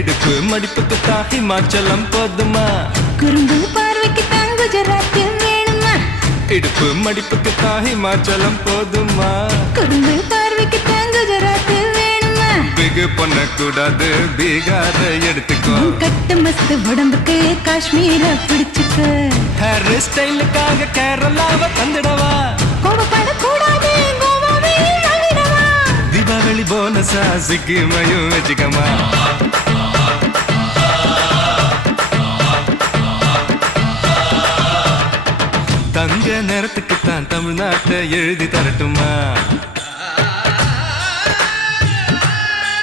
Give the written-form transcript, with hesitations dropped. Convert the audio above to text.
இடுப்பு மடிப்புக்கு தான் ஹிமாச்சலம் போதுமா குறும்பு பார்வைக்கு தான் குஜராத் வேணுமா இடுப்பு மடிப்புக்கு தான் ஹிமாச்சலம் போதுமா குறும்பு பார்வைக்கு தான் குஜராத் வேணுமா பிகு பண்ணக்கூடாது பீகார எடுத்துக்கோ கட்டு மஸ்து உடம்புக்கு காஷ்மீர பிடிச்சுக்க ஹேர் ஸ்டைலுக்காக கேரளாவை தந்துடவா கோபப்படக்கூடாது கோவாவே வாங்கிடவா தீபாவளி போனஸா சிக்கிமையும் வச்சுக்கமா தங்க நேரத்துக்கு தான் தமிழ்நாட்டை எழுதி தரட்டுமா